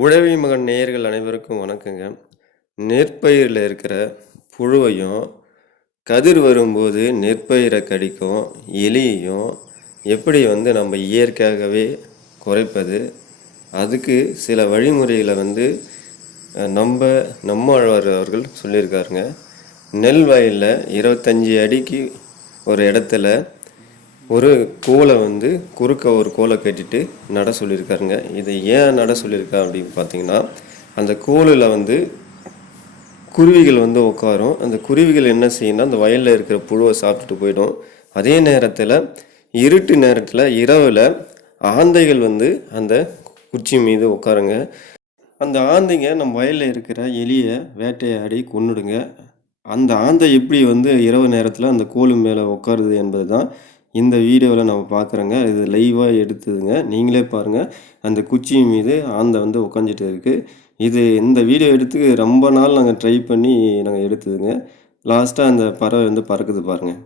உழவி மகன் நேயர்கள் அனைவருக்கும் வணக்கங்க. நெற்பயிரில் இருக்கிற புழுவையும் கதிர் வரும்போது நெற்பயிரை கடிக்கும் எலியையும் எப்படி வந்து நம்ம இயற்கையாகவே குறைப்பது அதுக்கு சில வழிமுறைகளை வந்து நம்ம நம்மாழ்வார் அவர்கள் சொல்லியிருக்காருங்க. நெல் வயலில் இருபத்தஞ்சி அடிக்கு ஒரு இடத்துல ஒரு கோலை வந்து குறுக்க ஒரு கோலை கட்டிட்டு நட சொல்லியிருக்காருங்க. இதை ஏன் நட சொல்லியிருக்கா அப்படின்னு பார்த்தீங்கன்னா அந்த கோலில் வந்து குருவிகள் வந்து உட்காரும். அந்த குருவிகள் என்ன செய்யணும்னா அந்த வயலில் இருக்கிற புழுவை சாப்பிட்டுட்டு போயிடும். அதே நேரத்தில் இருட்டு நேரத்தில் இரவில் ஆந்தைகள் வந்து அந்த குச்சி மீது உட்காருங்க. அந்த ஆந்தைங்க நம்ம வயலில் இருக்கிற எலியை வேட்டையாடி கொன்னுடுங்க. அந்த ஆந்தை எப்படி வந்து இரவு நேரத்தில் அந்த கோழி மேலே உட்காருது என்பது தான் இந்த வீடியோவில் நம்ம பார்க்குறோங்க இது லைவாக எடுத்ததுங்க. நீங்களே பாருங்கள் அந்த குச்சி மீது ஆந்தை வந்து உட்காந்துட்டு இருக்குது இது இந்த வீடியோ எடுத்து ரொம்ப நாள் நாங்கள் ட்ரை பண்ணி நாங்கள் எடுத்ததுங்க. லாஸ்ட்டாக அந்த பறவை வந்து பறக்குது பாருங்கள்